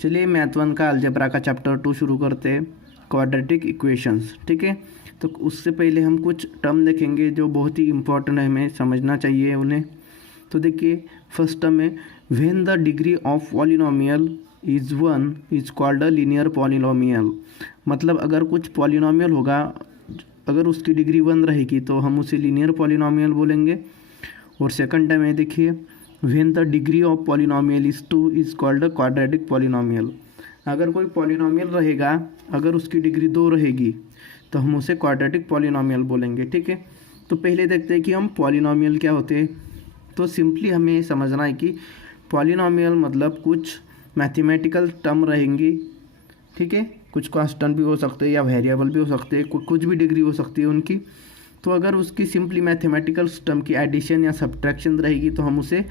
चलिए मैथ 1 का अलजेब्रा का चैप्टर 2 शुरू करते हैं, क्वाड्रेटिक इक्वेशंस। ठीक है, तो उससे पहले हम कुछ टर्म देखेंगे जो बहुत ही इंपॉर्टेंट है, हमें समझना चाहिए उन्हें। तो देखिए फर्स्ट टर्म है when the degree of polynomial is 1 is called a linear polynomial. मतलब अगर कुछ पॉलिनोमियल होगा, अगर उसकी डिग्री 1 रहेगी तो हम उसे लीनियर पॉलिनोमियल बोलेंगे। और सेकंड टर्म है देखिए when the degree of polynomial is 2 is called a quadratic polynomial. अगर कोई पॉलिनोमियल रहेगा, अगर उसकी डिग्री 2 रहेगी तो हम उसे क्वाड्रेटिक पॉलिनोमियल बोलेंगे। ठीक है, तो पहले देखते हैं कि हम पॉलिनोमियल क्या होते हैं। तो सिंपली हमें समझना है कि पॉलिनोमियल मतलब कुछ मैथमेटिकल टर्म रहेंगी। ठीक है, कुछ कांस्टेंट भी हो सकते हैं या वेरिएबल भी हो सकते हैं, कुछ भी डिग्री हो सकती है उनकी। तो अगर उसकी सिंपली मैथमेटिकल टर्म की एडिशन या सब्ट्रैक्शन रहेगी तो हम उसे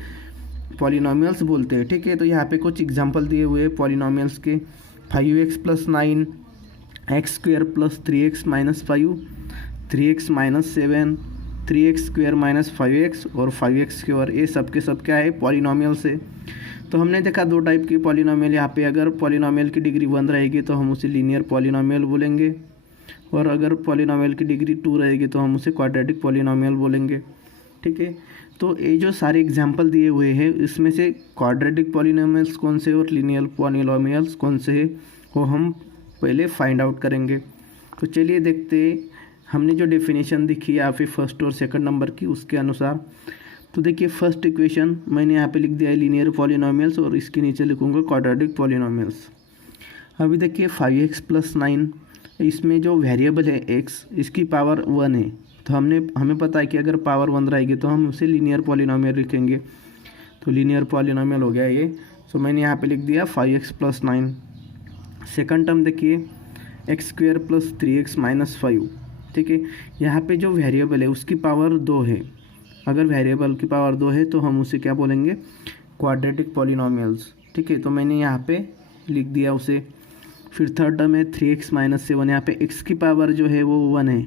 पॉलिनोमियल्स बोलते हैं। ठीक है, तो यहाँ पे कुछ एग्जांपल दिए हुए हैं पॉलिनोमियल्स के। 5x + 9, x² + 3x - 5, 3x - 7, 3x² - 5x और 5x²। ये सब के सब क्या है, पॉलिनोमियल्स है। तो हमने देखा दो टाइप की पॉलिनोमियल। यहाँ पे अगर पॉलिनोमियल की डिग्री 1 रहेगी तो हम उसे लीनियर पॉलिनोमियल बोलेंगे, और अगर पॉलिनोमियल की डिग्री 2 रहेगी तो हम उसे क्वाड्रेटिक पॉलिनोमियल बोलेंगे। ठीक है, तो ये जो सारे एग्जांपल दिए हुए हैं इसमें से क्वाड्रेटिक पॉलिनोमियल्स कौन से और लीनियर पॉलिनोमियल्स कौन से हैं वो हम पहले फाइंड आउट करेंगे। तो चलिए देखते हैं, हमने जो डेफिनेशन दिखी है यहाँ पे फर्स्ट और सेकंड नंबर की, उसके अनुसार। तो देखिए फर्स्ट इक्वेशन मैंने यहाँ पे लिख दिया है लीनियर पॉलिनोमियल्स, और इसके नीचे लिखूँगा क्वाड्रेटिक पॉलिनोमियल्स। अभी देखिए 5x + 9, इसमें जो वेरिएबल है x, इसकी पावर 1 है। तो हमें पता है कि अगर पावर 1 रहेगी तो हम उसे लीनियर पॉलिनोमियल लिखेंगे। तो लीनियर पॉलिनोमियल हो गया ये। सो मैंने यहाँ पे लिख दिया 5x + 9। सेकंड टर्म देखिए x² + 3x - 5। ठीक है, यहाँ पे जो वेरिएबल है उसकी पावर 2 है। अगर वेरिएबल की पावर 2 है तो हम उसे क्या बोलेंगे, क्वाड्रेटिक पॉलिनोमियल्स। ठीक है, तो मैंने यहाँ पे लिख दिया उसे। फिर थर्ड टर्म है 3x - 7, यहाँ पे x की पावर जो है वो 1 है।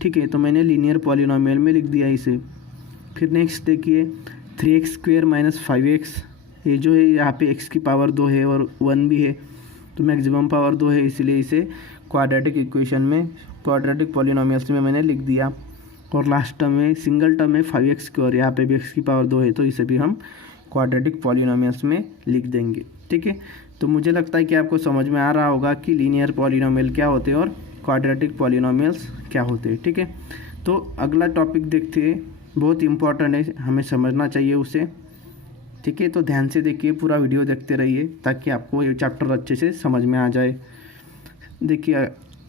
ठीक है, तो मैंने लीनियर पॉलिनोमियल में लिख दिया इसे। फिर नेक्स्ट देखिए 3x² - 5x, ये जो है यहाँ पे x की पावर 2 है और 1 भी है, तो मैक्सिमम पावर 2 है, इसलिए इसे क्वाड्रेटिक इक्वेशन में, क्वाड्रेटिक पॉलिनोमियल्स में मैंने लिख दिया। और लास्ट टर्म में सिंगल टर्म है 5x², यहाँ पे भी x की पावर 2 है, तो इसे भी हम क्वाड्रेटिक पॉलिनोमियल्स में लिख देंगे। ठीक है, तो मुझे लगता है कि आपको समझ में आ रहा होगा कि लीनियर पॉलिनोमियल क्या होते हैं और क्वाड्रेटिक पॉलिनोमियल्स क्या होते हैं। ठीक है, तो अगला टॉपिक देखते हैं, बहुत इंपॉर्टेंट है, हमें समझना चाहिए उसे। ठीक है, तो ध्यान से देखिए, पूरा वीडियो देखते रहिए ताकि आपको ये चैप्टर अच्छे से समझ में आ जाए। देखिए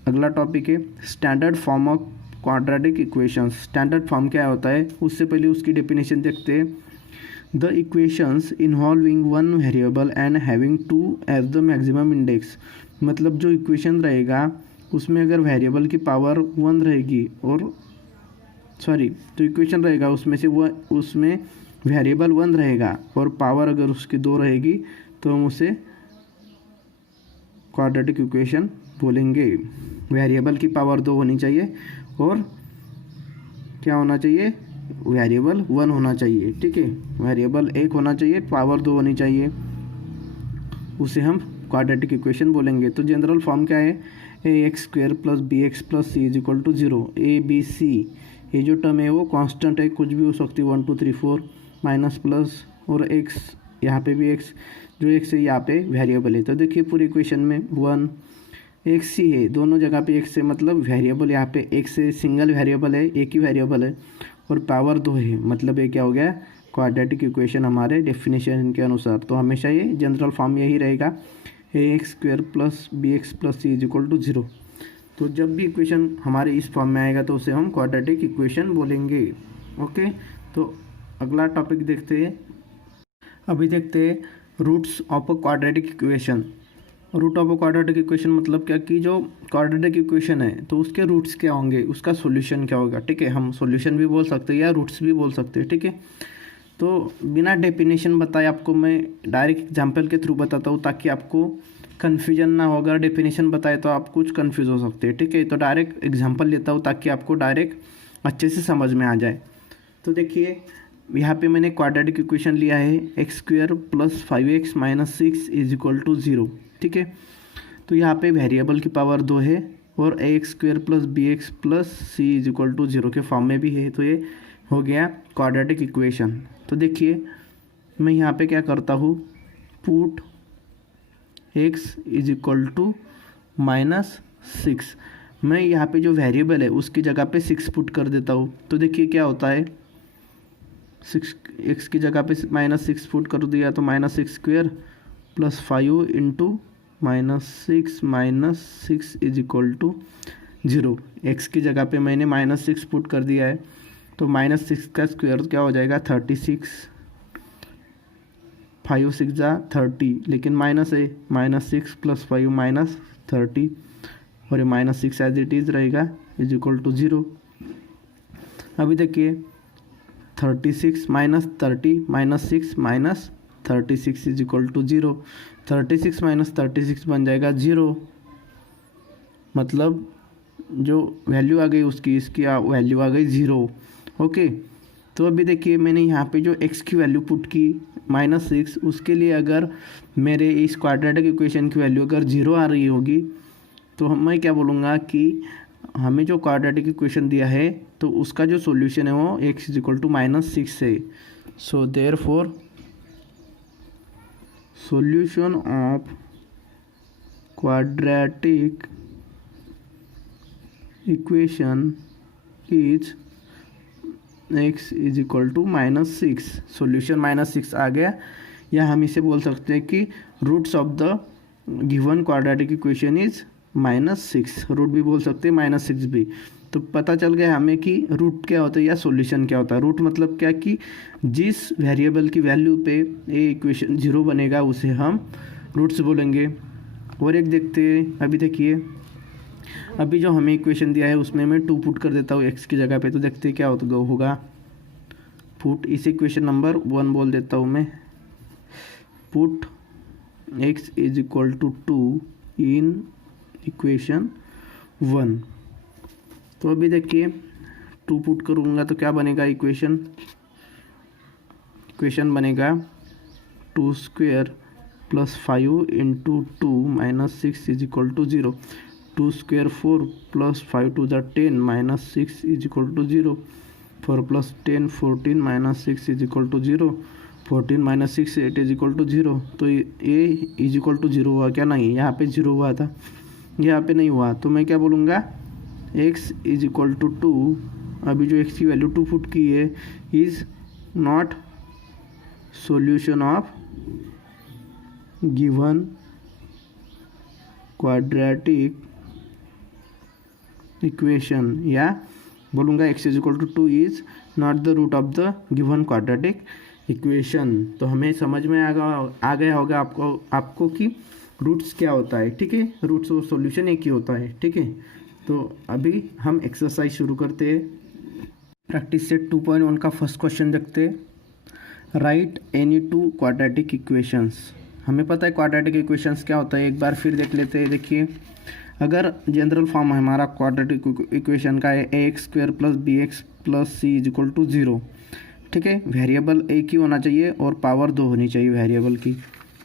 अगला टॉपिक है standard form of quadratic equations. Standard form क्या होता है, उससे पहले उसकी डेफिनेशन देखते हैं। The equations involving one variable and having 2 as the maximum index. मतलब जो इक्वेशन रहेगा उसमें अगर वेरिएबल की पावर 1 रहेगी, और जो इक्वेशन रहेगा उसमें वेरिएबल 1 रहेगा और पावर अगर उसकी 2 रहेगी तो हम उसे क्वाड्रेटिक इक्वेशन बोलेंगे। वेरिएबल की पावर 2 होनी चाहिए और क्या होना चाहिए, वेरिएबल 1 होना चाहिए। ठीक है, वेरिएबल 1 होना चाहिए, पावर 2 होनी चाहिए, उसे हम क्वाड्रेटिक इक्वेशन बोलेंगे। तो जनरल फॉर्म क्या है, ax² + bx + c = 0। a b c ये जो टर्म है वो कांस्टेंट है, कुछ भी हो सकती है, 1 2 3 4 माइनस प्लस, और x यहाँ पे भी x, जो x है यहाँ पे वेरिएबल है। तो देखिए पूरी इक्वेशन में 1 x ही है, दोनों जगह पे x है, मतलब वेरिएबल यहाँ पे x है, सिंगल वेरिएबल है, एक ही वेरिएबल है, और पावर 2 है, मतलब ये क्या हो गया, क्वाड्रेटिक इक्वेशन हमारे डेफिनेशन के अनुसार। तो हमेशा ये जनरल फॉर्म यही रहेगा, ax² + bx + c = 0। तो जब भी इक्वेशन हमारे इस फॉर्म में आएगा तो उसे हम क्वाड्रेटिक इक्वेशन बोलेंगे। ओके, तो अगला टॉपिक देखते हैं। अभी देखते हैं roots of a quadratic equation. Root of a quadratic equation मतलब क्या, कि जो क्वाड्रेटिक इक्वेशन है तो उसके रूट्स क्या होंगे, उसका सॉल्यूशन क्या होगा। ठीक है, हम सॉल्यूशन भी बोल सकते हैं या रूट्स भी बोल सकते हैं। ठीक है, तो बिना डेफिनेशन बताए आपको मैं डायरेक्ट एग्जांपल के थ्रू बताता हूँ ताकि आपको कन्फ्यूजन ना हो। अगर डेफिनेशन बताए तो आप कुछ कन्फ्यूज हो सकते हैं। ठीक है, तो डायरेक्ट एग्जांपल लेता हूँ ताकि आपको डायरेक्ट अच्छे से समझ में आ जाए। तो देखिए यहाँ पे मैंने क्वाड्रेटिक इक्वेशन लिया है x² + 5x - 6 = 0। ठीक है। तो यहाँ पे वेरिएबल की पावर 2 है और ax² plus bx plus c is equal to 0 के फॉर्म में भी है। तो ये हो गया क्वाड्रेटिक इक्वेशन। तो देखिए मैं यहाँ पे क्या करता हूँ, put x is equal to -6, मैं यहाँ पे जो वेरिएबल है उसकी जगह पे 6 पुट कर देता हूँ। तो देखिए क्या होता है, 6 x की जगह पे -6 पुट कर दिया तो -6² plus 5 into -6 is equal to 0। X की जगह पे मैंने -6 पुट कर दिया है तो -6 का स्क्वायर क्या हो जाएगा 36, 5 6 जा 30, लेकिन माइनस है, -6 प्लस 5 -30 और ये -6 एज इट इज़ रहेगा इज इक्वल टू 0। अभी देखिए 36 -30 -6 -36 इज इक्वल टू 0। 36 - 36 बन जाएगा 0, मतलब जो वैल्यू आ गई उसकी, इसकी वैल्यू आ गई 0। ओके, तो अभी देखिए मैंने यहाँ पे जो x की वैल्यू पुट की -6, उसके लिए अगर मेरे इस क्वाड्रेटिक इक्वेशन की वैल्यू अगर 0 आ रही होगी तो मैं क्या बोलूँगा कि हमें जो क्वाड्रेटिक इक्वेशन दिया है तो उसका जो सॉल्यूशन है वो x इज इक्वल टू -6 है। So therefore solution of quadratic equation is x is equal to -6। Solution -6 आ गया, या हम इसे बोल सकते हैं कि roots of the given quadratic equation is -6, root भी बोल सकते हैं -6 भी। तो पता चल गया हमें कि रूट क्या होता है या सॉल्यूशन क्या होता है। रूट मतलब क्या कि जिस वेरिएबल की वैल्यू पे ये इक्वेशन 0 बनेगा उसे हम रूट्स बोलेंगे। और एक देखते हैं, अभी देखिए अभी जो हमें इक्वेशन दिया है उसमें मैं 2 पुट कर देता हूँ x की जगह पे, तो देखते हैं क्या होगा। पुट इस इक्वेशन नंबर 1 बोल देता हूँ मैं, put x is equal to 2 in equation 1। तो अभी देखिए 2 पुट करूँगा तो क्या बनेगा, इक्वेशन बनेगा 2² plus 5 into 2 -6 is equal to 0। 2² 4 plus 5 to the 10 -6 is equal to 0। 4 plus 10 14 -6 is equal to 0। 14 - 6 8 is equal to 0। तो ये इज इक्वल टू 0 हुआ क्या, नहीं, यहाँ पे 0 हुआ था, यहाँ पे नहीं हुआ। तो मैं क्या बोलूँगा, x इज इक्वल टू 2, अभी जो x की वैल्यू 2 पुट की है, is not solution of given quadratic equation, या बोलूँगा x is equal to 2 is not the root of the given quadratic equation. तो हमें समझ में आ गया होगा आपको कि रूट्स क्या होता है, ठीक है। रूट्स और सॉल्यूशन एक ही होता है, ठीक है। तो अभी हम एक्सरसाइज शुरू करते हैं। प्रैक्टिस सेट 2.1 का फर्स्ट क्वेश्चन देखते हैं। Right any 2 quadratic equations. हमें पता है क्वाड्रेटिक इक्वेशंस क्या होता है, एक बार फिर देख लेते हैं। देखिए अगर जनरल फॉर्म हमारा क्वाड्रेटिक इक्वेशन का है ax² plus bx plus c is equal to 0, ठीक है। वेरिएबल एक ही होना चाहिए और पावर 2 होनी चाहिए वेरिएबल की,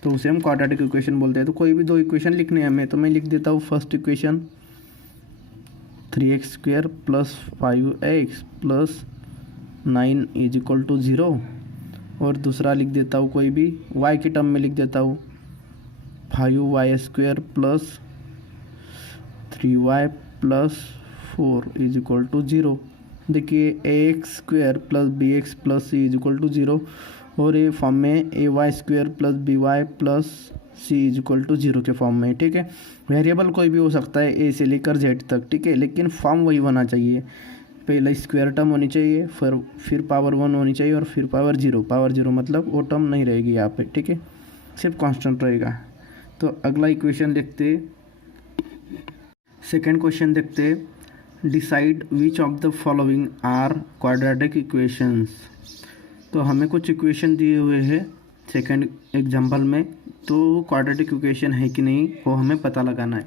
तो उसे हम क्वाड्रेटिक इक्वेशन बोलते हैं। तो कोई भी 2 इक्वेशन लिखने हैं हमें, तो मैं लिख देता हूँ first equation 3x² plus 5x plus 9 is equal to 0, और दूसरा लिख देता हूँ कोई भी y के टर्म में लिख देता हूँ 5y² plus 3y plus 4 is equal to 0। देखिए ax² plus bx plus c is equal to 0, और ये फॉर्म में ay² plus by plus c is equal to 0 के फॉर्म में, ठीक है। वेरिएबल कोई भी हो सकता है a से लेकर z तक, ठीक है, लेकिन फॉर्म वही होना चाहिए। पहले स्क्वायर टर्म होनी चाहिए, फिर पावर 1 होनी चाहिए, और फिर पावर 0 मतलब वो टर्म नहीं रहेगी यहाँ पे, ठीक है, सिर्फ कांस्टेंट रहेगा। तो अगला इक्वेशन देखते, सेकेंड क्वेश्चन देखते, decide which of the following are quadratic equations. तो हमें कुछ इक्वेशन दिए हुए हैं सेकेंड एग्जाम्पल में, तो क्वाड्रेटिक इक्वेशन है कि नहीं वो हमें पता लगाना है।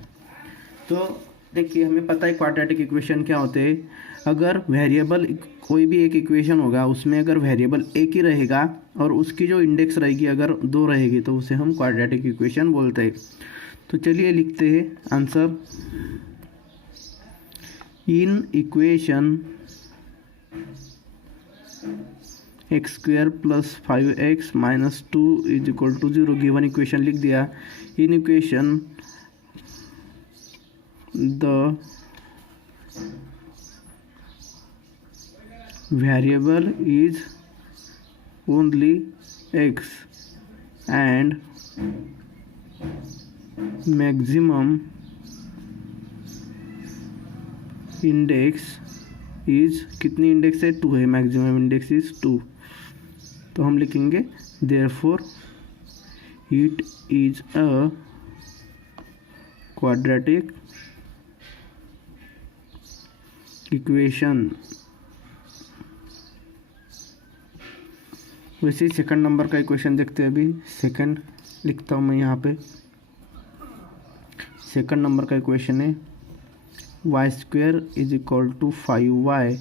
तो देखिए हमें पता है क्वाड्रेटिक इक्वेशन क्या होते हैं। अगर वेरिएबल कोई भी एक इक्वेशन होगा उसमें अगर वेरिएबल एक ही रहेगा और उसकी जो इंडेक्स रहेगी अगर 2 रहेगी तो उसे हम क्वाड्रेटिक इक्वेशन बोलते हैं। तो चलिए लिखते हैं answer. In equation x square plus 5x minus 2 is equal to 0, given equation लिख दिया। In equation the variable is only x and maximum index is, कितनी इंडेक्स है? 2 है, मैक्सिमम इंडेक्स इज 2। तो हम लिखेंगे therefore it is a quadratic equation. वैसे ही सेकंड नंबर का इक्वेशन देखते हैं। अभी सेकंड लिखता हूँ मैं यहाँ पे। सेकंड नंबर का इक्वेशन है y square is equal to 5y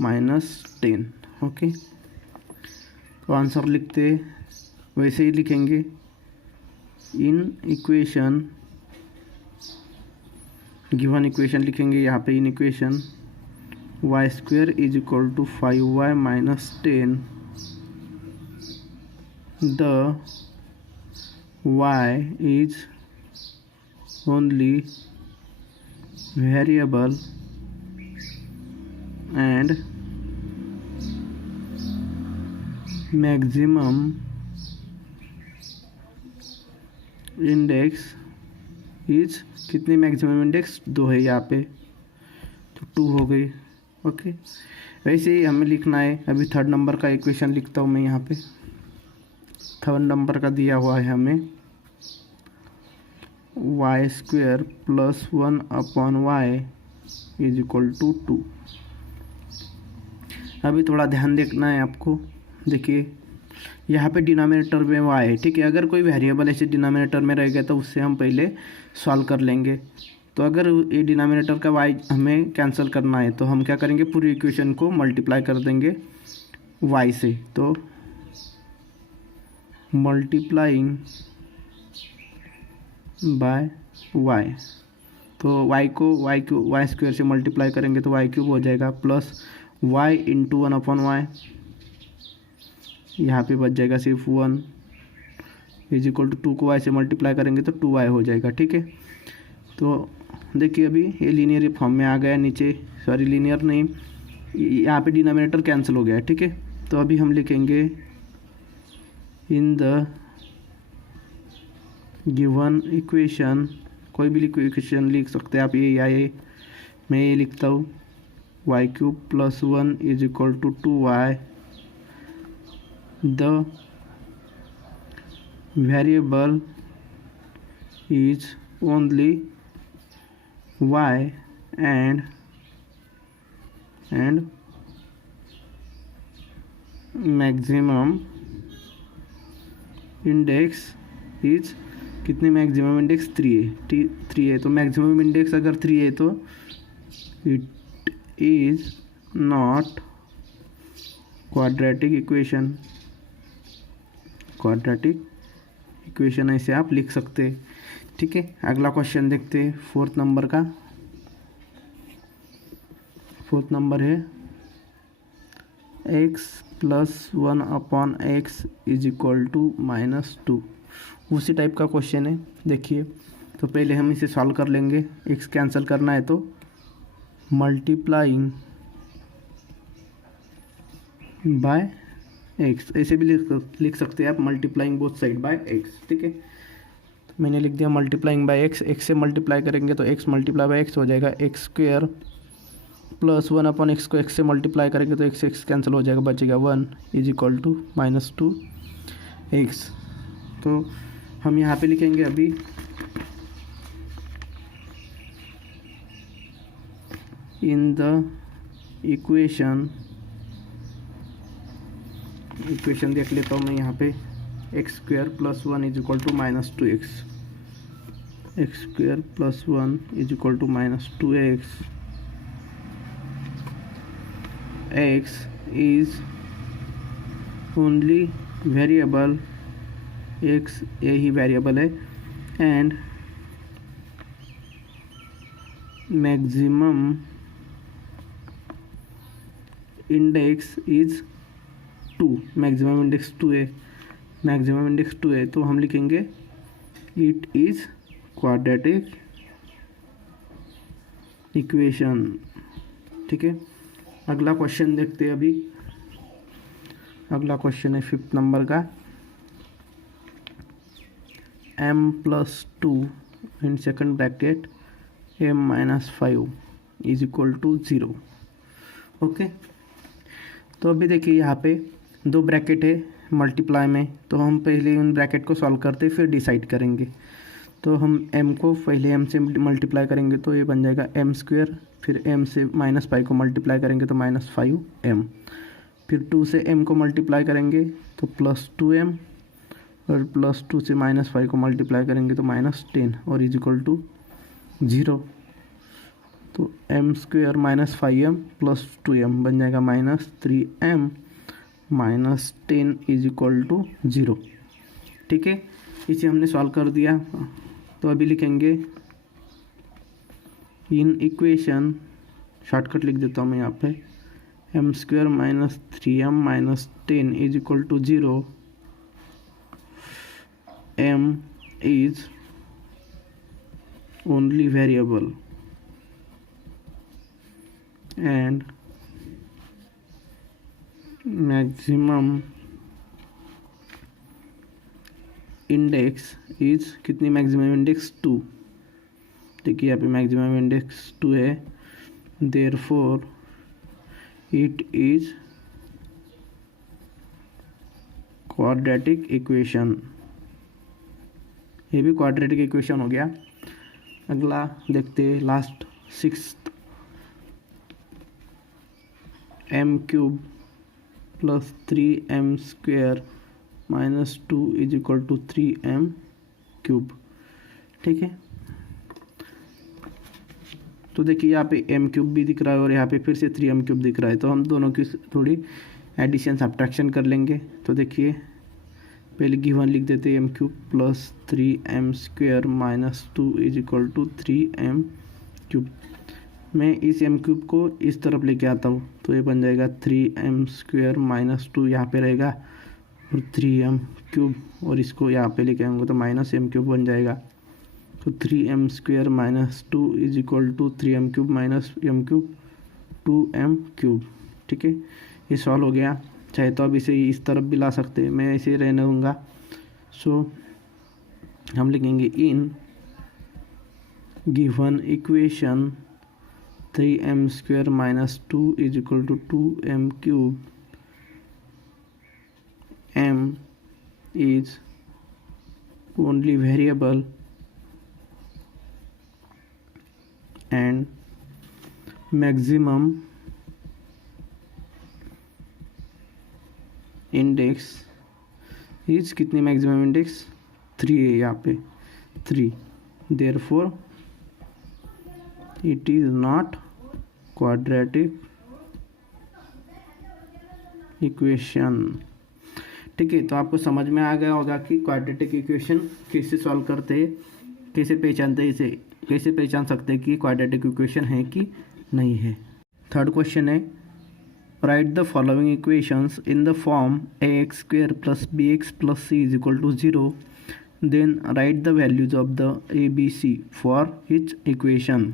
minus 10। Okay, तो आंसर लिखते वैसे ही लिखेंगे। इन इक्वेशन, गिवन इक्वेशन लिखेंगे यहाँ पे। In equation y square is equal to 5y minus 10, the y इज only variable and maximum index is, कितनी मैक्सिमम इंडेक्स? 2 है यहाँ पे, तो 2 हो गई। ओके, वैसे ही हमें लिखना है। अभी थर्ड नंबर का इक्वेशन लिखता हूँ मैं यहाँ पे। थर्ड नंबर का दिया हुआ है हमें y square plus 1 upon y is equal to 2। अभी थोड़ा ध्यान देखना है आपको। देखिए यहाँ पे डिनोमिनेटर में वाई है, ठीक है। अगर कोई वेरिएबल ऐसे डिनोमिनेटर में रहेगा तो उससे हम पहले सॉल्व कर लेंगे। तो अगर ये डिनोमिनेटर का वाई हमें कैंसिल करना है तो हम क्या करेंगे, पूरी इक्वेशन को मल्टीप्लाई कर देंगे वाई से। तो मल्टीप्लाइंग बाय वाई, तो वाई स्क्वायर से मल्टीप्लाई करेंगे तो वाई क्यूब हो जाएगा, plus y into 1 upon y, यहाँ पे बच जाएगा सिर्फ 1 इज इक्वल टू 2 को वाई से मल्टीप्लाई करेंगे तो 2y हो जाएगा, ठीक है। तो देखिए अभी ये लीनियर फॉर्म में आ गया नीचे, सॉरी लीनियर नहीं, यहाँ पे डिनोमिनेटर कैंसिल हो गया है, ठीक है। तो अभी हम लिखेंगे इन द गिवन इक्वेशन, कोई भी इक्वेशन लिख सकते हैं आप, ये या ये, मैं ये लिखता हूँ y cube plus 1 is equal to 2y, the variable is only y and maximum index is, कितने मैक्सिमम इंडेक्स? 3 है, 3 है। तो मैक्सिमम इंडेक्स अगर 3 है तो it is not quadratic equation. Quadratic equation ऐसे आप लिख सकते हैं, ठीक है। अगला क्वेश्चन देखते हैं फोर्थ नंबर का। फोर्थ नंबर है x plus 1 upon x is equal to minus 2। उसी टाइप का क्वेश्चन है। देखिए तो पहले हम इसे सॉल्व कर लेंगे। x कैंसिल करना है तो मल्टीप्लाइंग बाय x, ऐसे भी लिख सकते हैं आप, multiplying both side by x, ठीक है। तो मैंने लिख दिया मल्टीप्लाइंग बाय x, x से मल्टीप्लाई करेंगे तो x मल्टीप्लाई बाय x हो जाएगा, x square plus 1 upon x को x से मल्टीप्लाई करेंगे तो x कैंसिल हो जाएगा, बचेगा 1 is equal to minus 2x। तो हम यहाँ पे लिखेंगे अभी इन द इक्वेशन देख लेता हूँ मैं यहाँ पे, x square plus 1 is equal to minus 2x, x square plus 1 is equal to minus 2x, x is only variable, x यही वेरिएबल है, and maximum index is 2, maximum index 2 है, maximum index 2 है, तो हम लिखेंगे इट इज़ क्वाड्रेटिक इक्वेशन। ठीक है, अगला क्वेश्चन देखते हैं अभी। अगला क्वेश्चन है 5th नंबर का। m+2 in second bracket m-5 is equal to 0। Okay, तो अभी देखिए यहाँ पे 2 ब्रैकेट है मल्टीप्लाई में, तो हम पहले उन ब्रैकेट को सॉल्व करते फिर डिसाइड करेंगे। तो हम m को पहले m से मल्टीप्लाई करेंगे तो ये बन जाएगा m², फिर m से -5 को मल्टीप्लाई करेंगे तो -5m, फिर 2 से m को मल्टीप्लाई करेंगे तो +2m, और +2 से -5 को मल्टीप्लाई करेंगे तो -10 और इज इक्वल टू 0। तो m² -5m + 2m बन जाएगा -3m -10 इज इक्वल टू 0। ठीक है, इसे हमने सॉल्व कर दिया। तो अभी लिखेंगे इन इक्वेशन, शॉर्टकट लिख देता हूँ मैं यहाँ पे, m² -3m -10 is equal to 0। m is only variable and maximum index is कितनी, मैक्सिमम इंडेक्स 2। देखिए यहाँ पे मैक्सिमम इंडेक्स 2 है, therefore it is quadratic equation. ये भी क्वाड्रेटिक इक्वेशन हो गया। अगला देखते हैं last 6th, m³ + 3m² -2 is equal to 3m³। ठीक है, तो देखिए यहाँ पे m³ भी दिख रहा है और यहाँ पे फिर से 3m³ दिख रहा है, तो हम दोनों की थोड़ी एडिशन सब्ट्रैक्शन कर लेंगे। तो देखिए पहले गिवन लिख देते हैं m³ + 3m² -2 is equal to 3m³। मैं इस m³ को इस तरफ लेके आता हूँ तो ये बन जाएगा 3m² -2 यहाँ पे रहेगा और 3m³, और इसको यहाँ पे लेके आऊँगा तो -m³ बन जाएगा। तो 3m² -2 is equal to 3m³ -m³ 2m³। ठीक है, ये सॉल्व हो गया। चाहे तो अब इसे इस तरफ भी ला सकते हैं, मैं इसे रहने दूँगा। सो हम लिखेंगे in given equation 3m² -2 is equal to 2m³, m is only variable and maximum index is कितनी, मैक्सिमम इंडेक्स 3 है यहाँ पे 3, therefore it is not quadratic equation. ठीक है, तो आपको समझ में आ गया होगा कि क्वाड्रेटिक इक्वेशन कैसे सॉल्व करते हैं, कैसे पहचानते हैं, इसे कैसे पहचान सकते हैं कि क्वाड्रेटिक इक्वेशन है कि नहीं है। थर्ड क्वेश्चन है, write the following equations in the form ax² + bx + c is equal to 0, then write the values of the ABC for each equation.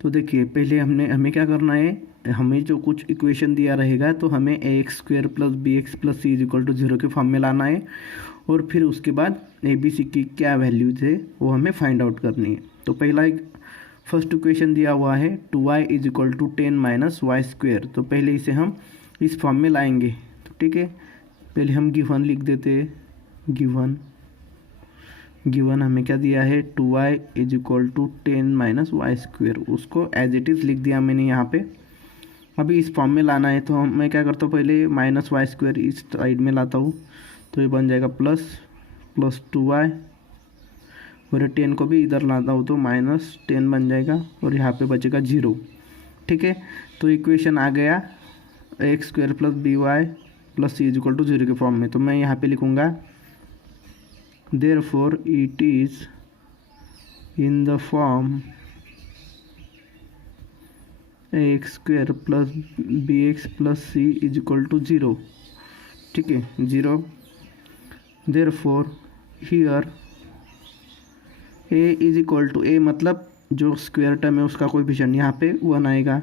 तो देखिए पहले हमें क्या करना है, हमें जो कुछ इक्वेशन दिया रहेगा तो हमें ax² + bx + c is equal to 0 के फॉर्म में लाना है, और फिर उसके बाद ABC की क्या वैल्यूज है वो हमें फाइंड आउट करनी है। तो पहला एक फर्स्ट इक्वेशन दिया हुआ है 2y is equal to 10 - y², तो पहले इसे हम इस फॉर्म में लाएंगे। तो ठीक है, पहले हम गिवन लिख देते हैं। गिवन हमें क्या दिया है, 2y is equal to 10 - y², उसको एज इट इज़ लिख दिया मैंने यहाँ पे। अभी इस फॉर्म में लाना है तो मैं क्या करता हूँ, पहले -y² इस साइड में लाता हूँ, तो ये बन जाएगा प्लस 2y, और 10 को भी इधर लाता हूँ तो -10 बन जाएगा, और यहाँ पे बचेगा 0। ठीक है, तो इक्वेशन आ गया ax² + by + c is equal to 0 के फॉर्म में। तो मैं यहाँ पे लिखूँगा therefore it is in the form a x square plus b x plus c is equal to 0, ठीक है, 0। Therefore here a is equal to, a मतलब जो स्क्वायर टर्म है उसका कोएफिशिएंट यहाँ पे 1 आएगा,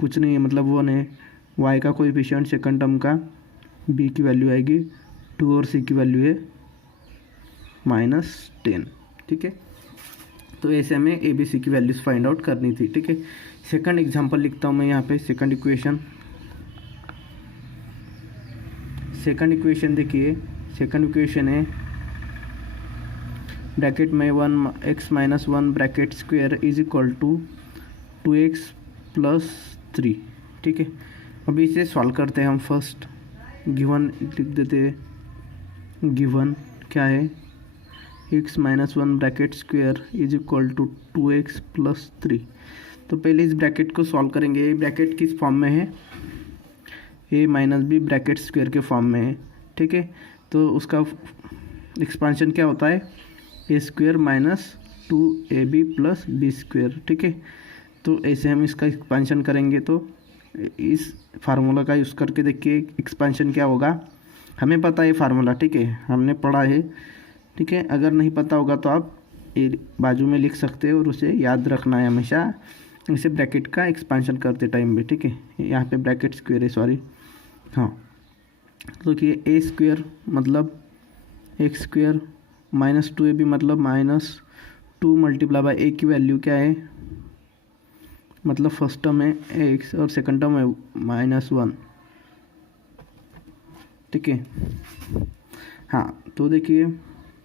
कुछ नहीं है मतलब 1 है। वाई का कोएफिशिएंट सेकंड टर्म का, बी की वैल्यू आएगी 2 और सी की वैल्यू है -10, ठीक है। तो ऐसे हमें ए बी सी की वैल्यूज़ फाइंड आउट करनी थी, ठीक है। सेकंड एग्जांपल लिखता हूँ मैं यहाँ पे, सेकंड इक्वेशन। सेकंड इक्वेशन देखिए, सेकंड इक्वेशन है ब्रैकेट में 1x - 1 bracket square is equal to 2x + 3, ठीक है। अभी इसे सॉल्व करते हैं हम। फर्स्ट गिवन लिख देते हैं, गिवन क्या है, x - 1 bracket square is equal to 2x + 3। तो पहले इस ब्रैकेट को सॉल्व करेंगे। ये ब्रैकेट किस फॉर्म में है, a - b ब्रैकेट स्क्वेयर के फॉर्म में है, ठीक है। तो उसका एक्सपांशन क्या होता है, a square - 2ab + b square, ठीक है। तो ऐसे हम इसका एक्सपांशन करेंगे। तो इस फार्मूला का यूज़ करके देखिए एक्सपांशन क्या होगा। हमें पता है फार्मूला, ठीक है, हमने पढ़ा है, ठीक है। अगर नहीं पता होगा तो आप बाजू में लिख सकते हो और उसे याद रखना है हमेशा, इसे ब्रैकेट का एक्सपांशन करते टाइम में, ठीक है। यहाँ पे ब्रैकेट स्क्वेयर है, सॉरी, हाँ। तो ये ए स्क्वेयर मतलब एक्स स्क्वेयर -2ab मतलब -2 मल्टीप्लाई बाय ए की वैल्यू क्या है, मतलब फर्स्ट टर्म है एक्स और सेकंड टर्म है -1, ठीक है। हाँ, तो देखिए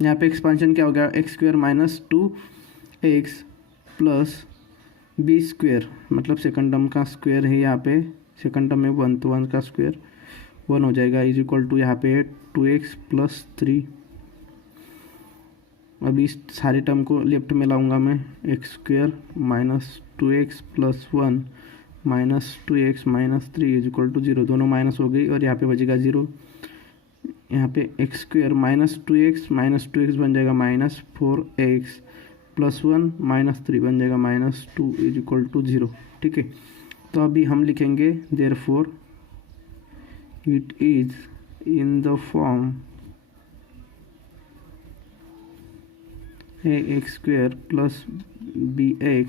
यहाँ पे एक्सपांशन क्या हो गया, x square -2x plus b square मतलब सेकंड टर्म का स्क्वेयर है, यहाँ पे सेकंड टर्म में 1 तो 1 का स्क्वेयर 1 हो जाएगा, इज इक्वल टू यहाँ पे 2x + 3। अभी इस सारे टर्म को लेफ्ट में लाऊंगा मैं, x square -2x + 1 -2x - 3 is equal to 0, दोनों माइनस हो गई और यहाँ पे बचेगा 0। यहाँ पे एक्स स्क्वेयर -2x -2x बन जाएगा -4x + 1 -3 बन जाएगा -2 इज इक्वल टू 0, ठीक है। तो अभी हम लिखेंगे therefore it is in the form ax square plus bx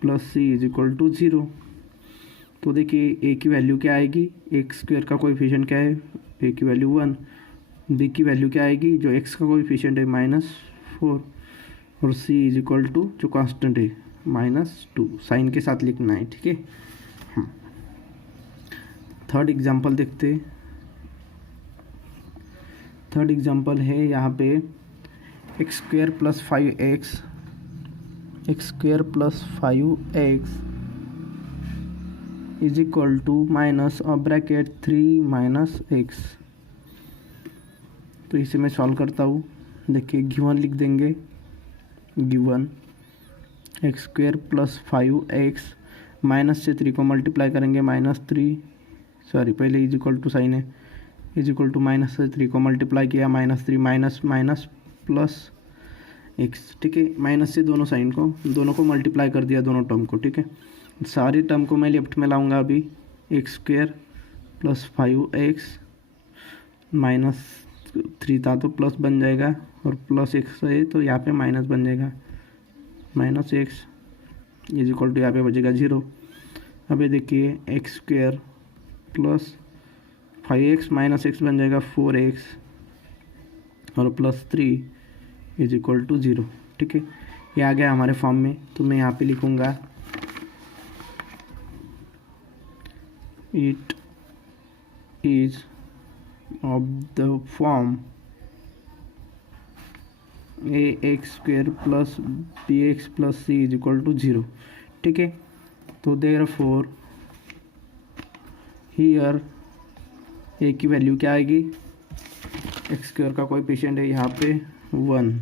plus c is equal to 0। तो देखिए a की वैल्यू क्या आएगी, एक्स स्क्वेयर का कोएफिशिएंट क्या है, a की वैल्यू 1, b की वैल्यू क्या आएगी, जो x का कोएफिशिएंट है -4, और c इज इक्वल टू जो कांस्टेंट है -2, साइन के साथ लिखना है, ठीक है। हाँ, थर्ड एग्जांपल देखते हैं। थर्ड एग्जांपल है यहाँ पे x square plus 5x is equal to minus और ब्रैकेट 3 - x। तो इसे मैं सॉल्व करता हूँ। देखिए गिवन लिख देंगे, given x square plus 5x minus से 3 को मल्टीप्लाई करेंगे -3, सॉरी पहले इज इक्वल टू साइन है, इज इक्वल टू माइनस से 3 को मल्टीप्लाई किया -3 माइनस माइनस प्लस x, ठीक है। माइनस से दोनों को मल्टीप्लाई कर दिया, दोनों टर्म को, ठीक है। सारी टर्म को मैं लेफ्ट में लाऊंगा अभी, एक्स स्क्वेयर प्लस 5x -3 था तो प्लस बन जाएगा और प्लस x है तो यहाँ पे माइनस बन जाएगा, -x इज इक्वल टू यहाँ पे बचेगा 0। अभी देखिए x square plus 5x -x बन जाएगा 4x और प्लस 3 इज इक्वल टू 0, ठीक है। ये आ गया हमारे फॉर्म में। तो मैं यहाँ पे लिखूँगा it is of the form ax square plus bx plus c is equal to 0, ठीक है। तो देयरफॉर हियर a की वैल्यू क्या आएगी, एक्स स्क्वेयर का कोएफिशिएंट है यहाँ पे 1,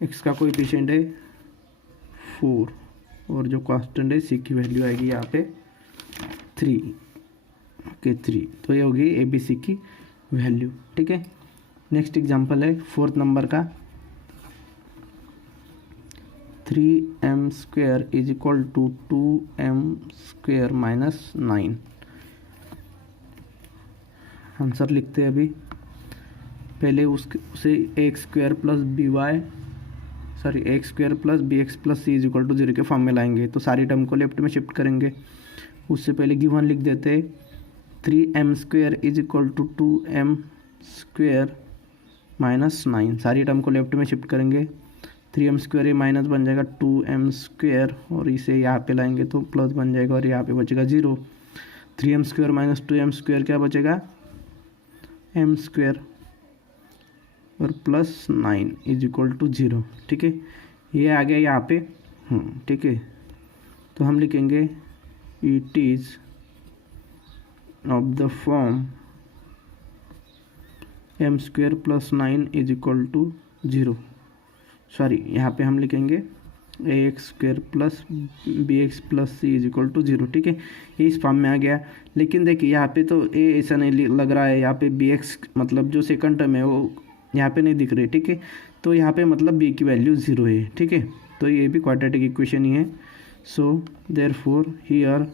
x का कोएफिशिएंट है 4 और जो कांस्टेंट है c की वैल्यू आएगी यहाँ पे 3 के 3। तो ये होगी ए बी सी की वैल्यू, ठीक है। नेक्स्ट एग्जांपल है 4th नंबर का। 3m² is equal to 2m² minus 9। Answer लिखते हैं अभी। पहले उसे x² plus x² plus bx plus c is equal to 0 के फॉर्म में लाएंगे। तो सारी टर्म को लेफ्ट में शिफ्ट करेंगे। उससे पहले गिवन लिख देते 3m² is equal to 2m² minus 9। सारी टर्म को लेफ्ट में शिफ्ट करेंगे। 3m² ये माइनस बन जाएगा 2m², और इसे यहाँ पे लाएंगे तो प्लस बन जाएगा, और यहाँ पे बचेगा 0। 3m² माइनस 2m² क्या बचेगा m² और प्लस 9 इज इक्वल टू 0। ठीक है, ये आ गया यहाँ पे। ठीक है, तो हम लिखेंगे it is of the form m² plus 9 is equal to 0। Sorry, यहाँ पे हम लिखेंगे ax² plus bx plus c is equal to 0। ठीक है, ये इस फॉर्म में आ गया। लेकिन देखिए यहाँ पे तो a ऐसा नहीं लग रहा है। यहाँ पे bx मतलब जो सेकंड टर्म है वो यहाँ पे नहीं दिख रही। ठीक है, तो यहाँ पे मतलब b की वैल्यू 0 है। ठीक है, तो ये भी क्वाड्रेटिक इक्वेशन ही है। So therefore here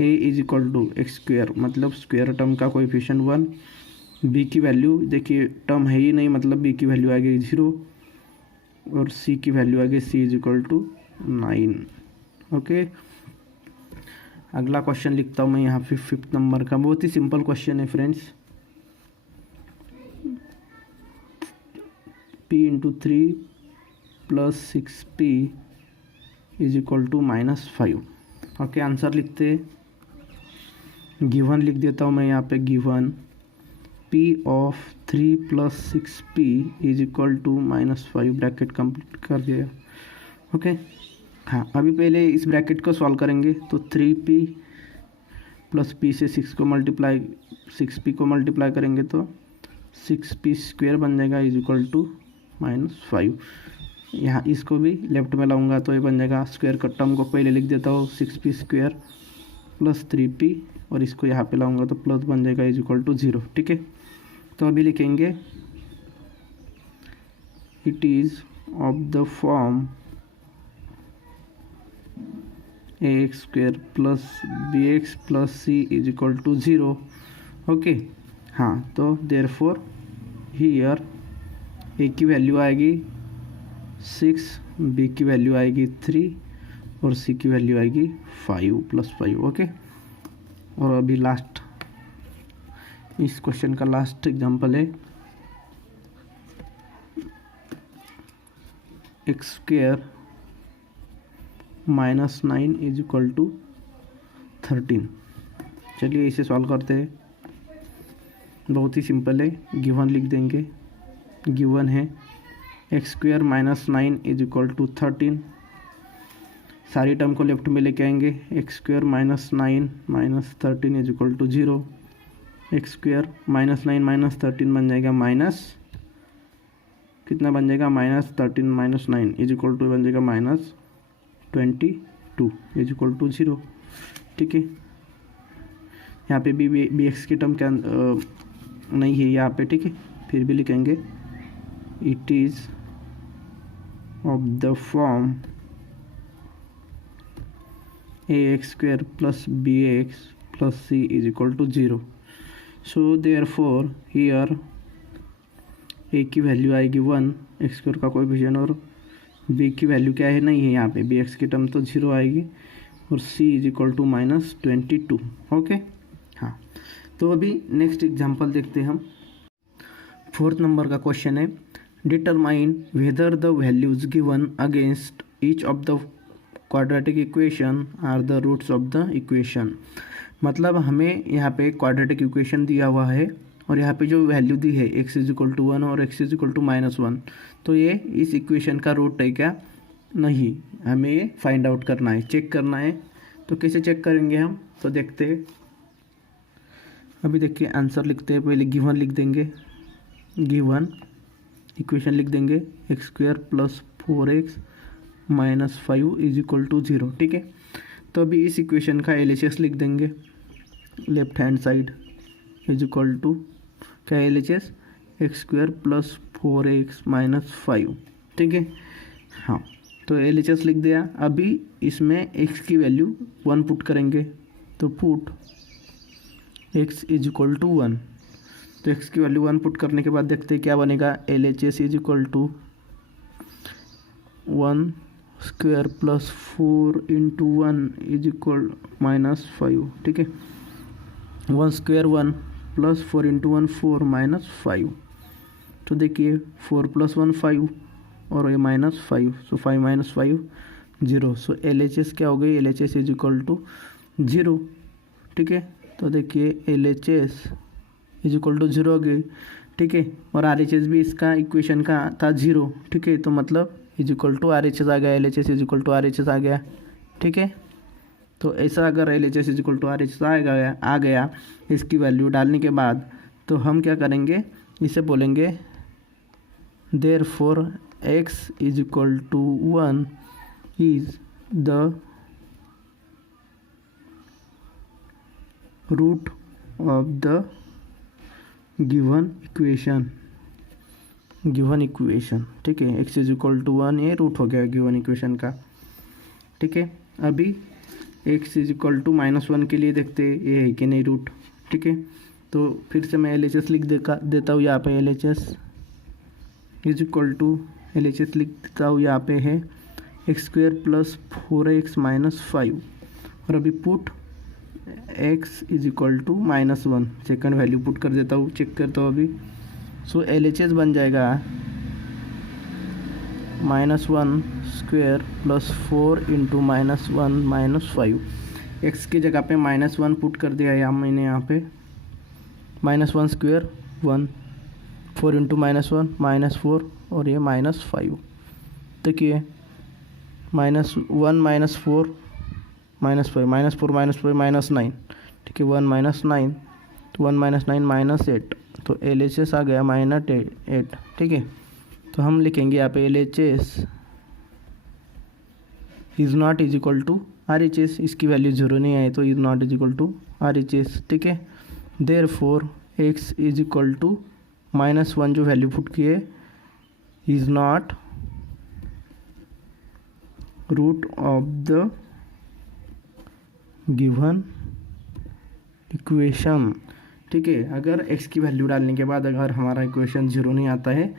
a is equal to x² मतलब स्क्वायर टर्म का कोएफिशिएंट 1, b की वैल्यू देखिए टर्म है ही नहीं, मतलब b की वैल्यू आ गई 0, और c की वैल्यू आ गई c is equal to 9। Okay, अगला क्वेश्चन लिखता हूँ मैं यहाँ पे 5th नंबर का। बहुत ही सिंपल क्वेश्चन है friends. p into 3 plus 6p is equal to minus 5। Okay, answer लिखते गिवन लिख देता हूँ मैं यहाँ पे। Given p of 3 plus 6p is equal to minus 5, bracket complete कर दिया। ओके, हाँ, अभी पहले इस ब्रैकेट को सॉल्व करेंगे। तो 3p प्लस p से 6p को मल्टीप्लाई करेंगे तो 6p² बन जाएगा इज इक्वल टू माइनस 5। यहाँ इसको भी लेफ्ट में लाऊंगा तो ये बन जाएगा, स्क्वायर का टर्म को पहले लिख देता हूँ 6p² प्लस 3p, और इसको यहाँ पे लाऊंगा तो प्लस बन जाएगा इज इक्वल टू 0। ठीक है, तो अभी लिखेंगे it is of the form ax² plus bx plus c is equal to 0। Okay, हाँ, तो देयरफॉर हियर a की वैल्यू आएगी 6, b की वैल्यू आएगी 3, और c की वैल्यू आएगी 5 प्लस 5। ओके, और अभी लास्ट इस क्वेश्चन का लास्ट एग्जांपल है x² minus 9 is equal to 13। चलिए इसे सॉल्व करते हैं। बहुत ही सिंपल है, गिवन लिख देंगे। गिवन है x² minus 9 is equal to 13। सारी टर्म को लेफ्ट में लेके आएंगे। x² minus 9 minus 13 is equal to 0। x² minus 9 minus 13 बन जाएगा माइनस, कितना बन जाएगा minus 13 minus 9 is equal to बन जाएगा माइनस 22 इज इक्वल टू 0। ठीक है, यहाँ पे बी एक्स की टर्म क्या नहीं है यहाँ पे। ठीक है, फिर भी लिखेंगे it is of the form ax² plus bx plus c is equal to 0। So therefore here a की वैल्यू आएगी 1, x² का कोएफिशिएंट, और b की वैल्यू क्या है नहीं है यहाँ पे, bx की टर्म तो 0 आएगी, और c is equal to minus 22। Okay, हाँ, तो अभी नेक्स्ट एग्जांपल देखते हैं हम। 4th नंबर का क्वेश्चन है determine whether the values given against each of the quadratic equation are the roots of the equation. मतलब हमें यहाँ पे क्वाड्रेटिक इक्वेशन दिया हुआ है, और यहाँ पे जो वैल्यू दी है x इज इक्वल टू 1 और x इज इक्वल टू -1, तो ये इस इक्वेशन का रूट है क्या नहीं, हमें ये फाइंड आउट करना है, चेक करना है। तो कैसे चेक करेंगे हम, तो देखते हैं। अभी देखिए आंसर लिखते हैं। पहले गिवन लिख देंगे। गिवन इक्वेशन लिख देंगे x² plus 4x minus 5 is equal to 0। ठीक है, तो अभी इस इक्वेशन का LHS लिख देंगे। Left hand side is equal to क्या LHS x² plus 4x minus 5। ठीक है, हाँ, तो LHS लिख दिया। अभी इसमें x की वैल्यू 1 पुट करेंगे, तो put x is equal to 1। तो x की वैल्यू 1 पुट करने के बाद देखते हैं क्या बनेगा। LHS is equal to 1 square plus 4 into 1 is equal -5। ठीक है, 1 स्क्वायर 1 प्लस 4 इंटू 1 4 -5। तो देखिए 4 + 1 5 और ये -5, सो 5 - 5 0। सो LHS क्या हो गई, LHS इज इक्वल टू 0। ठीक है, तो देखिए LHS इज इक्वल टू 0 हो गई। ठीक है, और RHS भी इसका इक्वेशन का था 0। ठीक है, तो मतलब इज इक्वल टू RHS आ गया, LHS is equal to RHS आ गया। ठीक है, तो ऐसा अगर LHS is equal to RHS आ गया इसकी वैल्यू डालने के बाद, तो हम क्या करेंगे, इसे बोलेंगे therefore x is equal to 1 is the root of the given equation. ठीक है, x इज इक्वल टू 1 ये रूट हो गया गिवन इक्वेशन का। ठीक है, अभी x इज इक्वल टू -1 के लिए देखते हैं ये है कि नहीं रूट। ठीक है, तो फिर से मैं LHS लिख देता हूँ यहाँ पे। LHS is equal to LHS लिख देता हूँ यहाँ पे है x² + 4x - 5। और अभी put x is equal to -1 second value put कर देता हूँ, चेक करता हूँ अभी। सो LHS बन जाएगा -1 स्क्वायर प्लस 4 इंटू -1 - 5। x की जगह पे -1 पुट कर दिया यहाँ मैंने, यहाँ पे -1 स्क्वायर 1, 4 इंटू -1 -4 और ये -5। देखिए -1 - 4 -5 -4 -5 -9। ठीक है, 1 - 9, तो 1 - 9 -8, तो LHS आ गया -8। ठीक है, तो हम लिखेंगे यहाँ पे LHS is not is equal to RHS। इसकी वैल्यू 0 नहीं आई तो is not is equal to RHS। ठीक है, therefore x is equal to -1 जो वैल्यू पुट किए is not root of the given equation. ठीक है, अगर x की वैल्यू डालने के बाद अगर हमारा इक्वेशन 0 नहीं आता है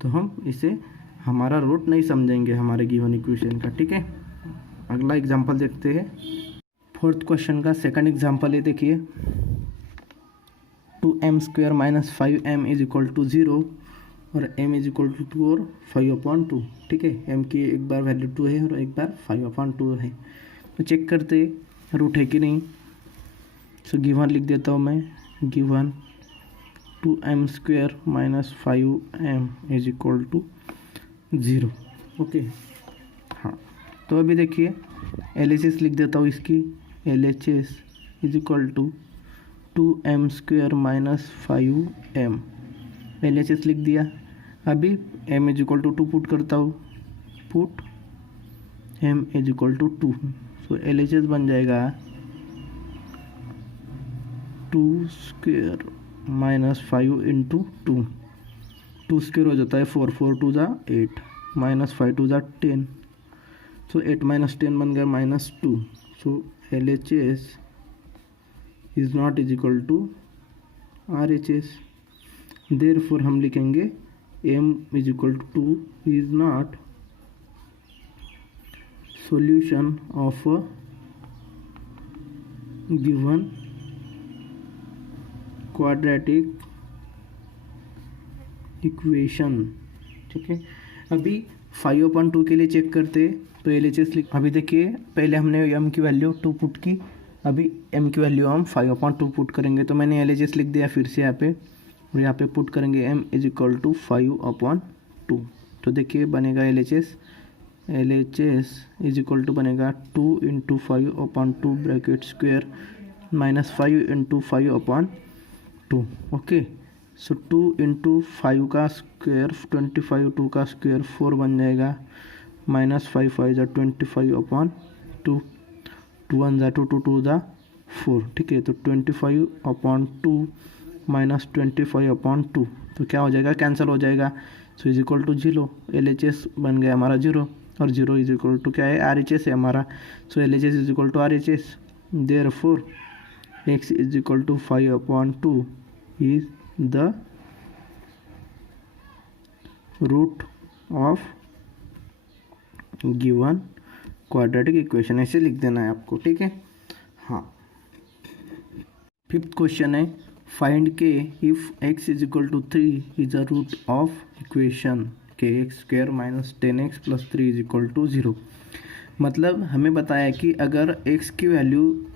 तो हम इसे हमारा रूट नहीं समझेंगे हमारे गिवन इक्वेशन का। ठीक है, अगला एग्जांपल देखते हैं। 4th क्वेश्चन का सेकंड एग्जांपल है, देखिए 2m² - 5m is equal to 0 और m इज इक्वल टू 2 और 5/2। ठीक है, m की एक बार वैल्यू 2 है और एक बार 5/2 है। तो चेक करते रूट है कि नहीं। सो गिवन लिख देता हूँ मैं, given 2m² - 5m is equal to 0। Okay, हाँ, तो अभी देखिए LHS लिख देता हूँ इसकी। LHS is equal to 2m² - 5m। LHS लिख दिया। अभी m is equal to 2 put करता हूँ, put m is equal to 2। So LHS बन जाएगा 2² - 5 इंटू 2। 2 स्क्वायर हो जाता है 4, 4 2 = 8, -5 2 = 10। सो 8 - 10 बन गया -2। So LHS is not is equal to RHS। Therefore हम लिखेंगे m is equal to 2 is not solution of a given quadratic equation. ठीक है, अभी 5/2 के लिए चेक करते तो LHS लिख। अभी देखिए पहले हमने m की वैल्यू 2 पुट की, अभी m की वैल्यू हम 5/2 पुट करेंगे। तो मैंने LHS लिख दिया फिर से यहाँ पे, और यहाँ पे पुट करेंगे m इज इक्वल टू 5/2। तो देखिए बनेगा LHS इज इक्वल टू बनेगा 2 × 5/2 ब्रैकेट स्क्वायर -5 × 5/2। ओके, सो 2 × 5 का स्क्वायर 25, 2 का स्क्वायर 4 बन जाएगा, -5 5 = 25/2, 2 1 = 2, 2 2 = 4। ठीक है, तो 25/2 - 25/2 तो क्या हो जाएगा, कैंसिल हो जाएगा। So is equal to 0। LHS बन गया हमारा 0। और 0 इज इक्वल टू क्या है, RHS है हमारा। So LHS is equal to RHS, therefore x is equal to 5/2 is the root of given quadratic equation. ऐसे लिख देना है आपको, ठीक है। हाँ, फिफ्थ क्वेश्चन है, find k if x is equal to 3 is the root of equation k x² minus 10x plus 3 is equal to 0। मतलब हमें बताया कि अगर x की वैल्यू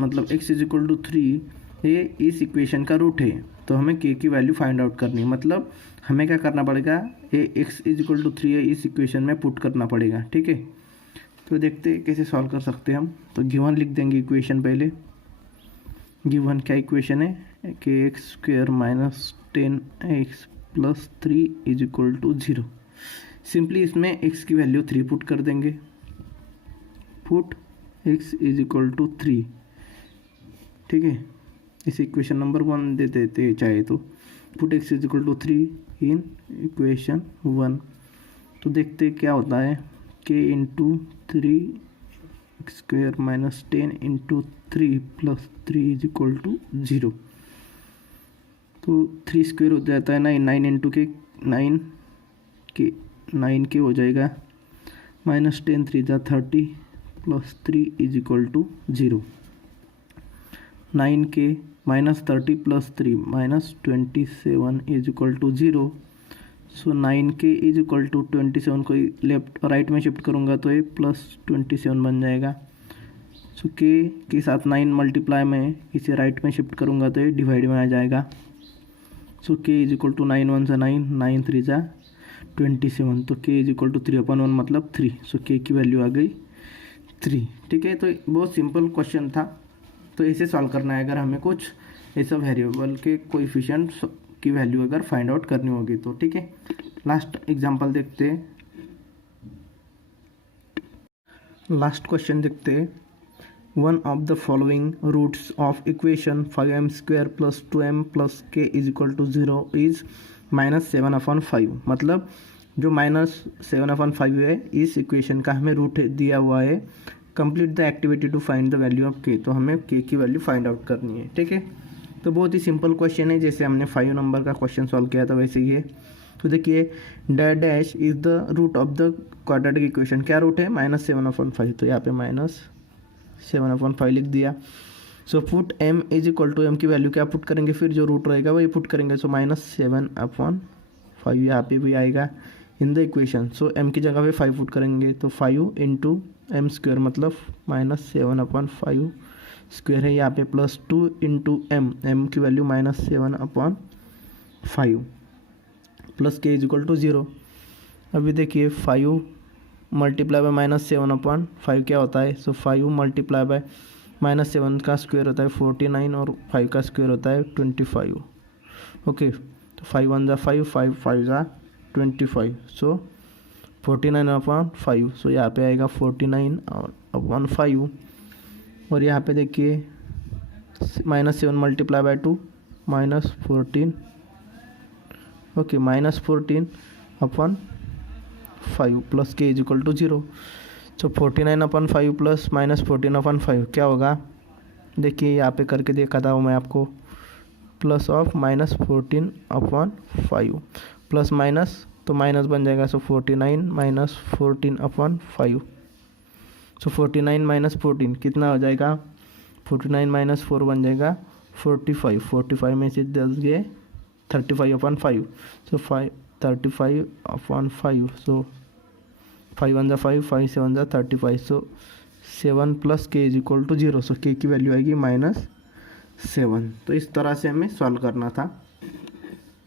मतलब x इज इक्वल टू 3 ये इस इक्वेशन का रूट है, तो हमें k की वैल्यू फाइंड आउट करनी है। मतलब हमें क्या करना पड़ेगा, ये x इज इक्वल टू 3 है इस इक्वेशन में पुट करना पड़ेगा, ठीक है। तो देखते हैं कैसे सॉल्व कर सकते हैं हम। तो गिवन लिख देंगे इक्वेशन पहले। गिवन क्या इक्वेशन है कि x² minus 10x plus 3 is equal to 0। Simply इसमें x की वैल्यू 3 पुट कर देंगे। Put x is equal to 3, ठीक है। इस इक्वेशन नंबर 1 दे देते चाहे तो। Put x is equal to 3 in equation 1। तो देखते क्या होता है, k into 3x² minus 10 into 3 plus 3 is equal to 0। तो 3 स्क्वेयर हो जाता है 9, 9 इंटू के 9 के हो जाएगा माइनस 10 3 जा 30 plus 3 is equal to 0। 9 k minus 30 plus 3 minus 27 is equal to 0। So 9k is equal to 27 को लेफ्ट राइट में शिफ्ट करूँगा तो ये प्लस 27 बन जाएगा। सो k के साथ 9 मल्टीप्लाई में इसे राइट में शिफ्ट करूँगा तो ये डिवाइड में आ जाएगा। सो k इज इक्वल टू 9 1 सा 9, 9 3 सा 27। तो k इज इक्वल टू 3/1 मतलब 3। सो k की वैल्यू आ गई 3, ठीक है। तो बहुत सिंपल क्वेश्चन था। तो इसे सॉल्व करना है अगर हमें कुछ ऐसा वेरिएबल के कोएफिशिएंट की वैल्यू अगर फाइंड आउट करनी होगी तो, ठीक है। लास्ट एग्जांपल देखते हैं। लास्ट क्वेश्चन देखते हैं। One of the following roots of equation 5m² plus 2m plus k is equal to 0 is -7/5। मतलब जो -7/5 है इस इक्वेशन का हमें रूट दिया हुआ है। Complete the activity to find the value of k। तो हमें k की वैल्यू फाइंड आउट करनी है, ठीक है। तो बहुत ही सिंपल क्वेश्चन है, जैसे हमने 5 नंबर का क्वेश्चन सॉल्व किया था वैसे ही है। तो देखिए dash is the root of the quadratic equation. क्या रूट है, -7/5। तो यहाँ पे -7/5 लिख दिया। So put m is equal to, m की वैल्यू क्या पुट करेंगे, फिर जो रूट रहेगा वही पुट करेंगे। सो -7/5 यहाँ पे भी आएगा in the equation. So m की जगह पे 5 पुट करेंगे तो 5 इंटू m² मतलब -7/5 स्क्वेयर है यहाँ पे प्लस 2 इंटू m की value -7/5 plus k is equal to 0। अभी देखिए 5 मल्टीप्लाई बाय -7/5 क्या होता है। सो 5 मल्टीप्लाई बाय -7 का स्क्वायर होता है 49 और 5 का स्क्वायर होता है 25। ओके, तो 5 1 जा 5, 5 5 जा 25। सो 49/5। सो यहाँ पे आएगा 49/5। और यहाँ पे देखिए -7 multiply by 2 -14। Okay, -14/5 plus k is equal to 0। So 49/5 plus -14/5 क्या होगा, देखिए यहाँ पे करके देखा था मैं आपको। प्लस ऑफ -14/5 प्लस माइनस तो माइनस बन जाएगा। सो 49 माइनस 14/5। सो 49 माइनस 14 कितना हो जाएगा, 49 माइनस 4 बन जाएगा 45। 45 में से 10 गए 35/5। सो 35/5। सो 5 1 जा 5, 5 7 जा 35। So 7 plus k is equal to 0। So k की वैल्यू आएगी -7। तो इस तरह से हमें सॉल्व करना था।